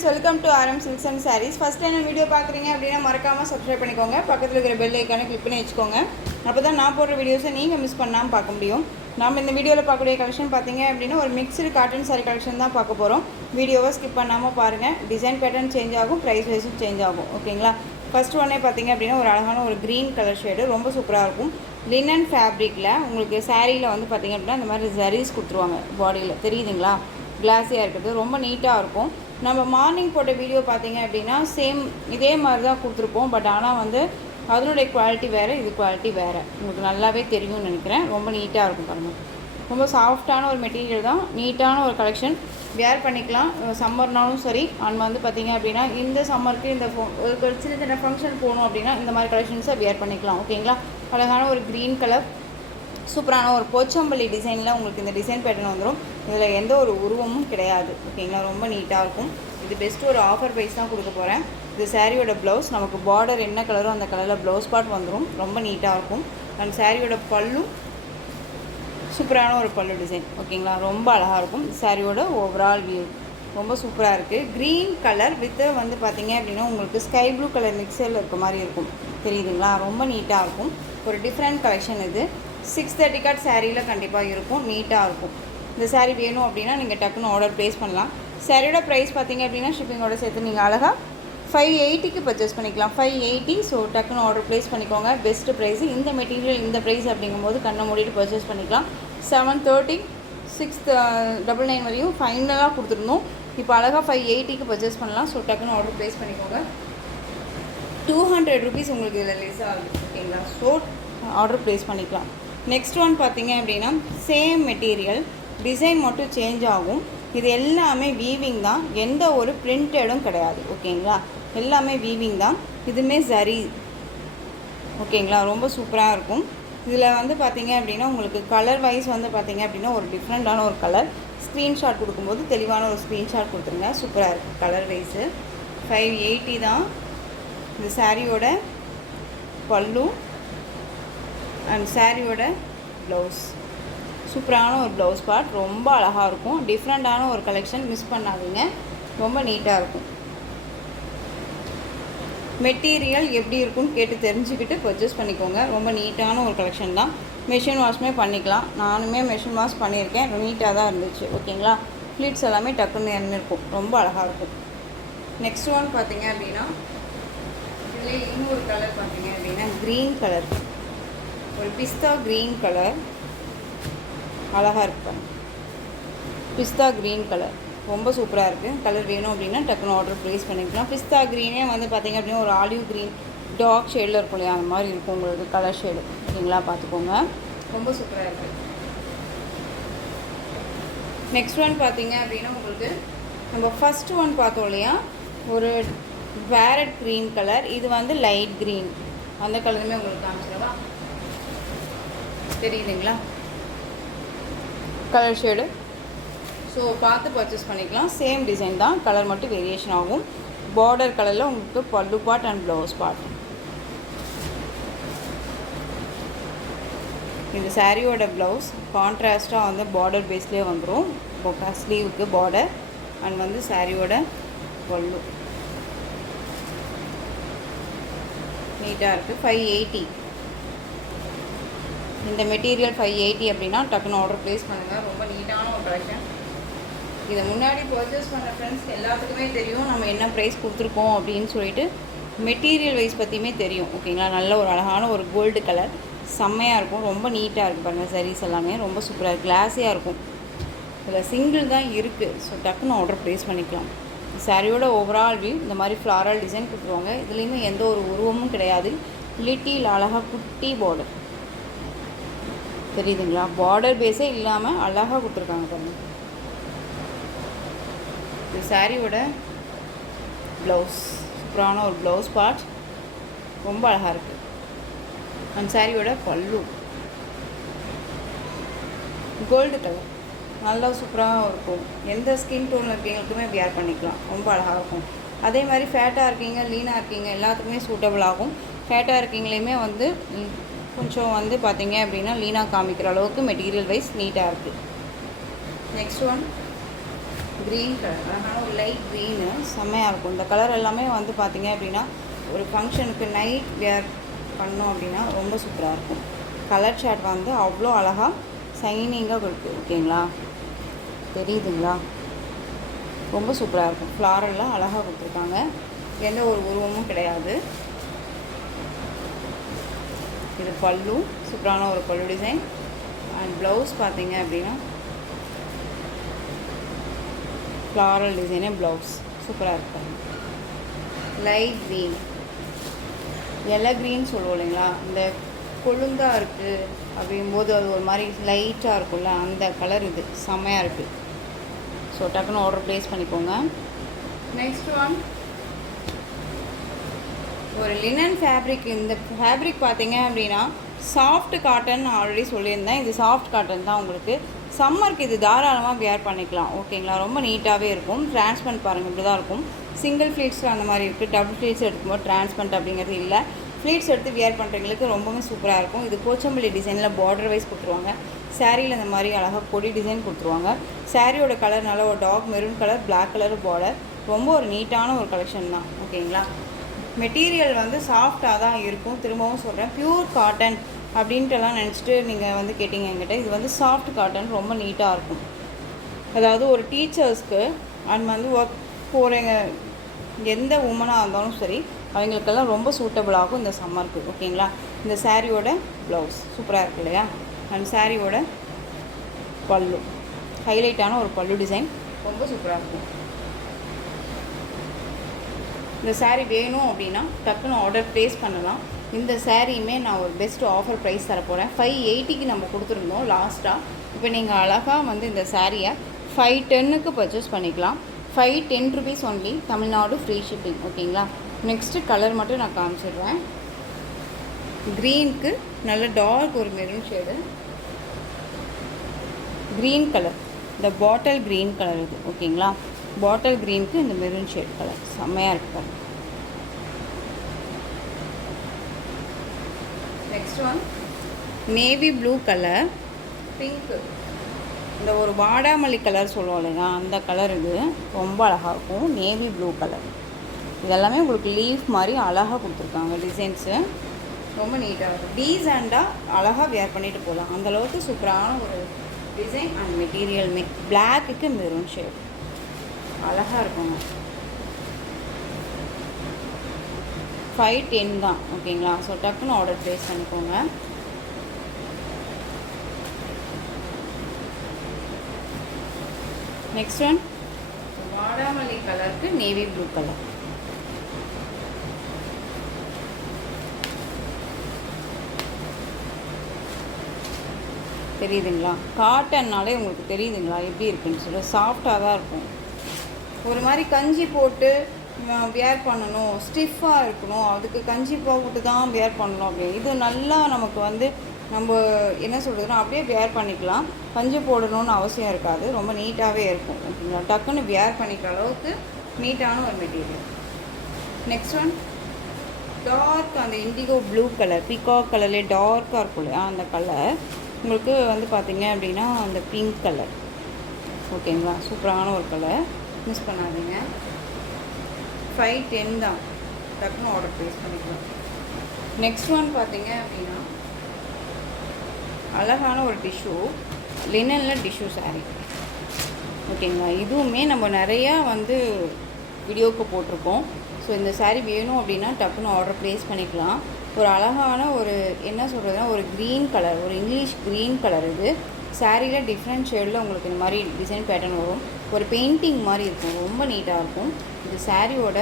friends, welcome to RM Silks and Sarees. First time video பார்க்குறீங்க அப்படின்னா மறக்காமல் subscribe பண்ணிக்கோங்க. பக்கத்தில் இருக்கிற பெல் ஐக்கானை கிளிக் பண்ணி வச்சுக்கோங்க. அப்போ தான் நான் போடுற வீடியோஸை நீங்கள் மிஸ் பண்ணாமல் பார்க்க முடியும். நம்ம இந்த வீடியோவில் பார்க்கக்கூடிய கலெக்ஷன் பார்த்தீங்க அப்படின்னா ஒரு மிக்ஸ்டு காட்டன் சாரி கலெக்ஷன் தான் பார்க்க போகிறோம். வீடியோவை ஸ்கிப் பண்ணாமல் பாருங்கள். டிசைன் பேட்டர்ன் சேஞ்ச் ஆகும், ப்ரைஸ் வைஸும் சேஞ்ச் ஆகும். ஓகேங்களா? ஃபர்ஸ்ட் ஒன்னே பார்த்தீங்க அப்படின்னா ஒரு அழகான ஒரு க்ரீன் கலர் ஷேடு ரொம்ப சூப்பராக இருக்கும். லினன் ஃபேப்ரிக்கில் உங்களுக்கு சாரியில் வந்து பார்த்திங்க அப்படின்னா இந்த மாதிரி ஜரீஸ் கொடுத்துருவாங்க பாடியில், தெரியுதுங்களா? கிளாஸியாக இருக்குது, ரொம்ப நீட்டாக இருக்கும். நம்ம மார்னிங் போட்ட வீடியோ பார்த்தீங்க அப்படின்னா சேம் இதே மாதிரி தான் கொடுத்துருப்போம். பட் ஆனால் வந்து அதனுடைய குவாலிட்டி வேறு, இது குவாலிட்டி வேறு. உங்களுக்கு நல்லாவே தெரியும்னு நினைக்கிறேன். ரொம்ப நீட்டாக இருக்கும் பாருங்கள். ரொம்ப சாஃப்டான ஒரு மெட்டீரியல் தான், நீட்டான ஒரு கலெக்ஷன். வேர் பண்ணிக்கலாம் சம்மர்னாலும் சரி. அண்ட் வந்து பார்த்திங்க அப்படின்னா இந்த சம்மருக்கு இந்த ஒரு சின்ன சின்ன ஃபங்க்ஷன் போகணும் அப்படின்னா இந்த மாதிரி கலெக்ஷன்ஸை வேர் பண்ணிக்கலாம். ஓகேங்களா? அழகான ஒரு க்ரீன் கலர் சூப்பரான ஒரு போச்சம்பள்ளி டிசைனில் உங்களுக்கு இந்த டிசைன் பேட்டர்ன் வந்துடும். இதில் எந்த ஒரு உருவமும் கிடையாது. ஓகேங்களா? ரொம்ப நீட்டாக இருக்கும். இது பெஸ்ட்டு ஒரு ஆஃபர் ப்ரைஸ் தான் கொடுக்க போகிறேன். இது சாரியோட ப்ளவுஸ், நமக்கு பார்டர் என்ன கலரோ அந்த கலரில் ப்ளவுஸ் பார்ட் வந்துடும். ரொம்ப நீட்டாக இருக்கும். அண்ட் சாரியோட பல்லு சூப்பரான ஒரு பல்லு டிசைன். ஓகேங்களா? ரொம்ப அழகாக இருக்கும். சாரியோட ஓவரால் வியூ ரொம்ப சூப்பராக இருக்குது. க்ரீன் கலர் வித் வந்து பார்த்திங்க அப்படின்னா உங்களுக்கு ஸ்கை ப்ளூ கலர் மிக்சரில் இருக்க மாதிரி இருக்கும். தெரியுதுங்களா? ரொம்ப நீட்டாக இருக்கும். ஒரு டிஃப்ரெண்ட் கலெக்ஷன் இது. 630 கட் சாரியில் கண்டிப்பாக இருக்கும், நீட்டாக இருக்கும். இந்த சாரீ வேணும் அப்படின்னா நீங்கள் டக்குன்னு ஆர்டர் ப்ளேஸ் பண்ணலாம். சாரியோட ப்ரைஸ் பார்த்திங்க அப்படின்னா ஷிப்பிங்கோட சேர்த்து நீங்கள் அழகாக 580க்கு பர்ச்சேஸ் பண்ணிக்கலாம். 580. ஸோ டக்குன்னு ஆர்டர் ப்ளேஸ் பண்ணிக்கோங்க. Best price. இந்த மெட்டீரியல் இந்த ப்ரைஸ் அப்படிங்கும்போது கண்ணை மூடிட்டு பர்ச்சேஸ் பண்ணிக்கலாம். 730 699 வரையும் ஃபைனலாக கொடுத்துருந்தோம். இப்போ அழகாக 580க்கு பர்ச்சேஸ் பண்ணலாம். ஸோ டக்குன்னு ஆர்டர் ப்ளேஸ் பண்ணிக்கோங்க. 200 ருபீஸ் உங்களுக்கு இதில் லெஸ் ஆகுது. ஓகேங்களா? ஸோ ஆர்டர் ப்ளேஸ் பண்ணிக்கலாம். நெக்ஸ்ட் ஒன் பார்த்திங்க அப்படின்னா சேம் மெட்டீரியல், டிசைன் மட்டும் சேஞ்ச் ஆகும். இது எல்லாமே வீவிங் தான், எந்த ஒரு பிரிண்டடும் கிடையாது. ஓகேங்களா? எல்லாமே வீவிங் தான். இதுவுமே சரி. ஓகேங்களா? ரொம்ப சூப்பராக இருக்கும். இதில் வந்து பார்த்திங்க அப்படின்னா உங்களுக்கு கலர் வைஸ் வந்து பார்த்திங்க அப்படின்னா ஒரு டிஃப்ரெண்ட்டான ஒரு கலர். ஸ்க்ரீன்ஷாட் கொடுக்கும்போது தெளிவான ஒரு ஸ்க்ரீன்ஷாட் கொடுத்துருங்க. சூப்பராக இருக்குது கலர் வைஸு. 580 தான் இந்த சாரியோட பல்லு அண்ட் சாரியோட ப்ளவுஸ். சூப்பரான ஒரு ப்ளவுஸ் பார்ட், ரொம்ப அழகாக இருக்கும். டிஃப்ரெண்ட்டான ஒரு கலெக்ஷன், மிஸ் பண்ணாதீங்க. ரொம்ப நீட்டாக இருக்கும். மெட்டீரியல் எப்படி இருக்குன்னு கேட்டு தெரிஞ்சுக்கிட்டு பர்ச்சேஸ் பண்ணிக்கோங்க. ரொம்ப நீட்டான ஒரு கலெக்ஷன் தான். மெஷின் வாஷ்மே பண்ணிக்கலாம். நானுமே மெஷின் வாஷ் பண்ணியிருக்கேன். நீட்டாக தான் இருந்துச்சு. ஓகேங்களா? ஃப்ளீட்ஸ் எல்லாமே டக்குன்னு இறந்துருக்கும். ரொம்ப அழகாக இருக்கும். நெக்ஸ்ட் ஒன் பார்த்திங்க அப்படின்னா இதில் இன்னொரு கலர் பார்த்திங்க அப்படின்னா க்ரீன் கலர், ஒரு பிஸ்தா க்ரீன் கலர் அழகாக இருப்பாங்க. பிஸ்தா க்ரீன் கலர் ரொம்ப சூப்பராக இருக்குது. கலர் வேணும் அப்படின்னா டக்குன்னு ஆர்டர் ப்ளேஸ் பண்ணிக்கலாம். பிஸ்தா க்ரீனே வந்து பார்த்திங்க அப்படின்னா ஒரு ஆலிவ் க்ரீன் டார்க் ஷேடில் இருக்கும் இல்லையா, அந்த மாதிரி இருக்கும் உங்களுக்கு கலர் ஷேடு. ஓகேங்களா? பார்த்துக்கோங்க. ரொம்ப சூப்பராக இருக்குது. நெக்ஸ்ட் ஒன் பார்த்திங்க அப்படின்னா உங்களுக்கு நம்ம ஃபஸ்ட்டு ஒன் பார்த்தோம் இல்லையா, ஒரு பேரட் க்ரீன் கலர். இது வந்து லைட் க்ரீன். அந்த கலருமே உங்களுக்கு காமிச்சிடவா? தெரியுதுங்களா கலர் ஷேடு? ஸோ பார்த்து பர்ச்சேஸ் பண்ணிக்கலாம். சேம் டிசைன் தான், கலர் மட்டும் வேரியேஷன் ஆகும். பார்டர் கலரில் உங்களுக்கு பல்லு பார்ட் அண்ட் ப்ளவுஸ் பார்ட். இந்த சாரியோட ப்ளவுஸ் கான்ட்ராஸ்ட்டாக வந்து பார்டர் பேஸ்லேயே வந்துடும். ஸ்லீவுக்கு பார்டர் அண்ட் வந்து சாரியோட பல்லு நீட்டாக இருக்குது. 580 இந்த மெட்டீரியல் 580 அப்படின்னா டக்குன்னு ஆர்டர் ப்ளேஸ் பண்ணுங்கள். ரொம்ப நீட்டான ஒரு கலெக்ஷன். இதை முன்னாடி பர்ச்சேஸ் பண்ணுற ஃப்ரெண்ட்ஸ்க்கு எல்லாத்துக்குமே தெரியும் நம்ம என்ன ப்ரைஸ் கொடுத்துருக்கோம் அப்படின்னு சொல்லிட்டு. மெட்டீரியல் வைஸ் பற்றியுமே தெரியும். ஓகேங்களா? நல்ல ஒரு அழகான ஒரு கோல்டு கலர், செம்மையாக இருக்கும். ரொம்ப நீட்டாக இருக்குது பாருங்கள். சாரீஸ் எல்லாமே ரொம்ப சூப்பராக கிளாஸியாக இருக்கும். இதில் சிங்கிள் தான் இருக்குது. ஸோ டக்குன்னு ஆர்டர் ப்ளேஸ் பண்ணிக்கலாம். சாரியோட ஓவரால் வியூ இந்த மாதிரி ஃப்ளாரல் டிசைன் கொடுத்துருவாங்க. இதுலேயுமே எந்த ஒரு உருவமும் கிடையாது. லிட்டியில் அழகாக குட்டி பார்டர், தெரியுதுங்களா? பார்டர் பேஸே இல்லாமல் அழகாக கொடுத்துருக்காங்க பாருங்கள். இது சாரியோட ப்ளவுஸ், சூப்பரான ஒரு ப்ளவுஸ் பார்ட், ரொம்ப அழகாக இருக்குது. அந்த சாரியோட பல்லு கோல்டு கலர், நல்லா சூப்பராக இருக்கும். எந்த ஸ்கின் டோனில் இருக்கீங்களுக்குமே வியர் பண்ணிக்கலாம். ரொம்ப அழகாக இருக்கும். அதே மாதிரி ஃபேட்டாக இருக்கீங்க, லீனாக இருக்கீங்க, எல்லாத்துக்குமே சூட்டபிள் ஆகும். ஃபேட்டாக இருக்கீங்களையுமே வந்து கொஞ்சம் வந்து பார்த்திங்க அப்படின்னா லீனாக காமிக்கிற அளவுக்கு மெட்டீரியல் வைஸ் நீட்டாக இருக்குது. நெக்ஸ்ட் ஒன் க்ரீன் கலர், அழகான ஒரு லைட் க்ரீனு, செம்மையாக இருக்கும். இந்த கலர் எல்லாமே வந்து பார்த்திங்க அப்படின்னா ஒரு ஃபங்க்ஷனுக்கு நைட் வேர் பண்ணோம் அப்படின்னா ரொம்ப சூப்பராக இருக்கும். கலர் ஷார்ட் வந்து அவ்வளோ அழகாக ஷைனிங்காக இருக்குது. ஓகேங்களா, தெரியுதுங்களா? ரொம்ப சூப்பராக இருக்கும். ஃப்ளாரெல்லாம் அழகாக கொடுத்துருக்காங்க, எந்த ஒரு உருவமும் கிடையாது. இது பல்லு, சூப்பரான ஒரு பல்லு டிசைன். அண்ட் ப்ளவுஸ் பார்த்தீங்க அப்படின்னா ஃப்ளாரல் டிசைனே ப்ளவுஸ் சூப்பராக இருக்கும். லைட் க்ரீன், எலை க்ரீன் சொல்லுவோம் இல்லைங்களா, இந்த கொழுந்தாக இருக்குது அப்படிங்கும்போது அது ஒரு மாதிரி லைட்டாக இருக்கும்ல, அந்த கலர் இது செம்மையாக இருக்குது. ஸோ டக்குன்னு ஆர்டர் ப்ளேஸ் பண்ணிக்கோங்க. நெக்ஸ்ட் ஒன் ஒரு லினன் ஃபேப்ரிக். இந்த ஃபேப்ரிக் பார்த்தீங்க அப்படின்னா சாஃப்ட் காட்டன் ஆல்ரெடி சொல்லியிருந்தேன். இது சாஃப்ட் காட்டன் தான். உங்களுக்கு சம்மருக்கு இது தாராளமாக வியர் பண்ணிக்கலாம். ஓகேங்களா, ரொம்ப நீட்டாகவே இருக்கும். டிரான்ஸ்பரண்ட் பாருங்கள், இப்படி தான் இருக்கும். சிங்கிள் ஃப்ளீட்ஸில் அந்த மாதிரி இருக்குது. டபுள் ஃப்ளீட்ஸ் எடுக்கும்போது டிரான்ஸ்பரண்ட் அப்படிங்கிறது இல்லை. ஃப்ளீட்ஸ் எடுத்து வியர் பண்ணுறவங்களுக்கு ரொம்பவே சூப்பராக இருக்கும். இது போச்சம்பள்ளி டிசைனில் பார்டர் வைஸ் கொடுத்துருவாங்க. சாரியில் இந்த மாதிரி அழகாக கொடி டிசைன் கொடுத்துருவாங்க. சாரியோட கலர் நல்ல ஒரு dark maroon colour, black colour border, ரொம்ப ஒரு நீட்டான ஒரு கலெக்ஷன் தான். ஓகேங்களா, மெட்டீரியல் வந்து சாஃப்டாக தான் இருக்கும். திரும்பவும் சொல்கிறேன், பியூர் காட்டன் அப்படின்ட்டுலாம் நினச்சிட்டு நீங்கள் வந்து கேட்டிங்க என்கிட்ட. இது வந்து சாஃப்ட் காட்டன், ரொம்ப நீட்டாக இருக்கும். அதாவது ஒரு டீச்சர்ஸ்க்கு அண்ட் வந்து ஒர்க் போகிறவங்க எந்த உமனாக இருந்தாலும் சரி, அவங்களுக்கெல்லாம் ரொம்ப சூட்டபுளாகும் இந்த சம்மருக்கு. ஓகேங்களா, இந்த சாரியோட ப்ளவுஸ் சூப்பராக இருக்கு இல்லையா, அண்ட் சாரியோட பல்லு ஹைலைட்டான ஒரு பல்லு டிசைன் ரொம்ப சூப்பராக இருக்கும். இந்த சாரீ வேணும் அப்படின்னா டக்குன்னு ஆர்டர் ப்ளேஸ் பண்ணலாம். இந்த சாரியுமே நான் ஒரு பெஸ்ட் ஆஃபர் ப்ரைஸ் தர போகிறேன். 580க்கு நம்ம கொடுத்துருந்தோம் லாஸ்ட்டாக. இப்போ நீங்கள் அழகாக வந்து இந்த சாரியை 510க்கு பர்ச்சேஸ் பண்ணிக்கலாம். 510 rupees only, Tamil Nadu free shipping. ஓகேங்களா, நெக்ஸ்ட்டு கலர் மட்டும் நான் காமிச்சிடுறேன். க்ரீனுக்கு நல்ல டார்க் ஒரு மெரூன் ஷேடு, க்ரீன் கலர், இந்த பாட்டில் க்ரீன் கலர் இது. ஓகேங்களா, பாட்டில் க்ரீனுக்கு இந்த மெரூன் ஷேட் கலர் செம்மையாக இருக்குது. Next one navy blue colour, pink, இந்த ஒரு வாடாமல்லி கலர் சொல்லுவோம் இல்லைங்க, அந்த கலர் இது ரொம்ப அழகாக இருக்கும். நேவி ப்ளூ கலர், இதெல்லாமே உங்களுக்கு லீஃப் மாதிரி அழகாக கொடுத்துருக்காங்க. டிசைன்ஸு ரொம்ப நீட்டாக இருக்கும். டீசெண்டாக அழகாக வேர் பண்ணிட்டு போகலாம், அந்தளவுக்கு சூப்பரான ஒரு டிசைன் அண்ட் மெட்டீரியலுமே. பிளாக்குக்கு மெரூன் ஷேட் அழகாக இருக்குங்க. 510 தான். ஓகேங்களா, ஸோ டக்குன்னு ஆர்டர் ப்ளேஸ் பண்ணிக்கோங்க. நெக்ஸ்ட் ஒன் வாடாமல்லி கலருக்கு நேவி ப்ளூ கலர். தெரியுதுங்களா, காட்டன்னாலே உங்களுக்கு தெரியுதுங்களா எப்படி இருக்குன்னு சொல்லி. சாஃப்டாக தான் இருக்கும். ஒரு மாதிரி கஞ்சி போட்டு வியர் பண்ணணும், ஸ்டிஃபாக இருக்கணும், அதுக்கு கஞ்சி போட்டு தான் வியர் பண்ணணும் அப்படி. இது நல்லா நமக்கு வந்து நம்ம என்ன சொல்கிறதுனா அப்படியே வியர் பண்ணிக்கலாம். கஞ்சி போடணும்னு அவசியம் இருக்காது. ரொம்ப நீட்டாகவே இருக்கும். ஓகேங்களா, டக்குன்னு வியர் பண்ணிக்கிற அளவுக்கு நீட்டான ஒரு மெட்டீரியல். நெக்ஸ்ட் ஒன் டார்க் அந்த இண்டிகோ ப்ளூ கலர், பீகாக் கலர்லேயே டார்க்காக இருக்கும் இல்லையா, அந்த கலர் உங்களுக்கு வந்து பார்த்திங்க அப்படின்னா அந்த பிங்க் கலர். ஓகேங்களா, சூப்பரான ஒரு கலர், மிஸ் பண்ணாதீங்க. 510 தான், டக்குன்னு ஆர்டர் ப்ளேஸ் பண்ணிக்கலாம். நெக்ஸ்ட் ஒன் பார்த்தீங்க அப்படின்னா அழகான ஒரு டிஷ்யூ, லினனில் டிஷ்யூ சாரீ. ஓகேங்களா, இதுவுமே நம்ம நிறையா வந்து வீடியோவுக்கு போட்டிருக்கோம். ஸோ இந்த சாரீ வேணும் அப்படின்னா டக்குன்னு ஆர்டர் ப்ளேஸ் பண்ணிக்கலாம். ஒரு அழகான ஒரு என்ன சொல்கிறதுனா ஒரு க்ரீன் கலர், ஒரு இங்கிலீஷ் க்ரீன் கலர். இது சாரியில் டிஃப்ரெண்ட் ஷேடில் உங்களுக்கு இந்த மாதிரி டிசைன் பேட்டர்ன் வரும். ஒரு பெயிண்டிங் மாதிரி இருக்கும், ரொம்ப நீட்டாக இருக்கும். இது சாரியோட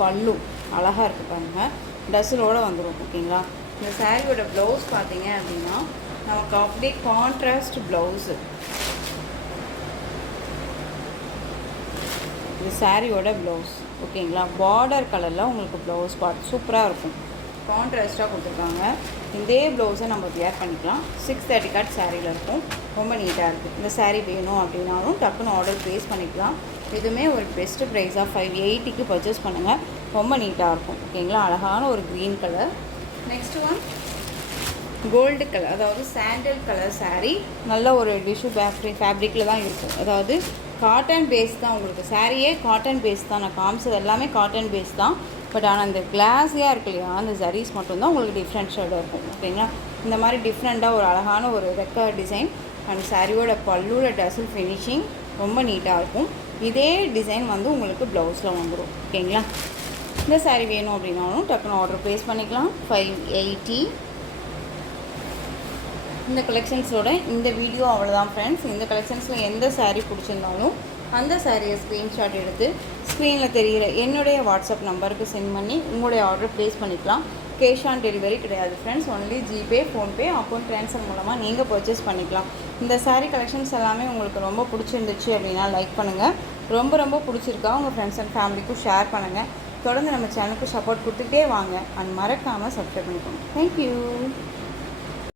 பல்லு அழகாக இருக்குது பாருங்கள், டஸ்ஸலோடு வந்துடும். ஓகேங்களா, இந்த சாரியோட ப்ளவுஸ் பார்த்தீங்க அப்படின்னா நமக்கு அப்படியே கான்ட்ராஸ்ட் ப்ளவுஸு. இது சாரியோட ப்ளவுஸ். ஓகேங்களா, பார்டர் கலரில் உங்களுக்கு ப்ளவுஸ் பார்ட் சூப்பராக இருக்கும். கான்ட்ராஸ்ட்டாக கொடுத்துருக்காங்க. இதே ப்ளவுஸை நம்ம வியர் பண்ணிக்கலாம். 630 கட் சாரியில் இருக்கும், ரொம்ப நீட்டாக இருக்குது. இந்த சாரீ வேணும் அப்படின்னாலும் டக்குன்னு ஆர்டர் ப்ளேஸ் பண்ணிக்கலாம். இதுவுமே ஒரு பெஸ்ட்டு ப்ரைஸாக 580க்கு பர்ச்சேஸ் பண்ணுங்கள், ரொம்ப நீட்டாக இருக்கும். ஓகேங்களா, அழகான ஒரு green colour. Next one gold colour, அதாவது சாண்டல் கலர் சாரீ. நல்ல ஒரு டிஷ்யூ ஃபேப்ரிக்கில் தான் இருக்கும். அதாவது காட்டன் பேஸ் தான் உங்களுக்கு. சாரியே காட்டன் பேஸ் தான். நான் காமிச்சது எல்லாமே காட்டன் பேஸ் தான். பட் ஆனால் அந்த கிளாஸியாக இருக்கு இல்லையா, அந்த ஜரீஸ் மட்டும்தான் உங்களுக்கு டிஃப்ரெண்ட் ஷேடாக இருக்கும். ஓகேங்களா? இந்த மாதிரி டிஃப்ரெண்ட்டாக ஒரு அழகான ஒரு ரெக்க டிசைன் அண்ட் சாரியோட பல்லுவோட டசல் ஃபினிஷிங் ரொம்ப நீட்டாக இருக்கும். இதே டிசைன் வந்து உங்களுக்கு ப்ளவுஸில் வந்துடும். ஓகேங்களா? இந்த சாரீ வேணும் அப்படின்னாலும் டக்குன்னு ஆர்டர் ப்ளேஸ் பண்ணிக்கலாம். 580. இந்த கலெக்ஷன்ஸோட இந்த வீடியோ அவ்வளோதான் ஃப்ரெண்ட்ஸ். இந்த கலெக்ஷன்ஸில் எந்த சாரீ பிடிச்சிருந்தாலும் அந்த சாரியை ஸ்க்ரீன்ஷாட் எடுத்து ஸ்க்ரீனில் தெரிகிற என்னுடைய வாட்ஸ்அப் நம்பருக்கு சென்ட் பண்ணி உங்களுடைய ஆர்டர் ப்ளேஸ் பண்ணிக்கலாம். கேஷ் ஆன் டெலிவரி கிடையாது friends. Only GPay, PhonePe, account transfer மூலமாக நீங்கள் பர்ச்சேஸ் பண்ணிக்கலாம். இந்த சாரீ கலெக்ஷன்ஸ் எல்லாமே உங்களுக்கு ரொம்ப பிடிச்சிருந்துச்சு அப்படின்னா லைக் பண்ணுங்கள். ரொம்ப பிடிச்சிருக்கா உங்கள் ஃப்ரெண்ட்ஸ் அண்ட் ஃபேமிலிக்கும் ஷேர் பண்ணுங்கள். தொடர்ந்து நம்ம சேனலுக்கு சப்போர்ட் கொடுத்துக்கிட்டே வாங்க அண்ட் மறக்காமல் சப்ஸ்கிரைப் பண்ணிக்கோங்க. தேங்க்யூ.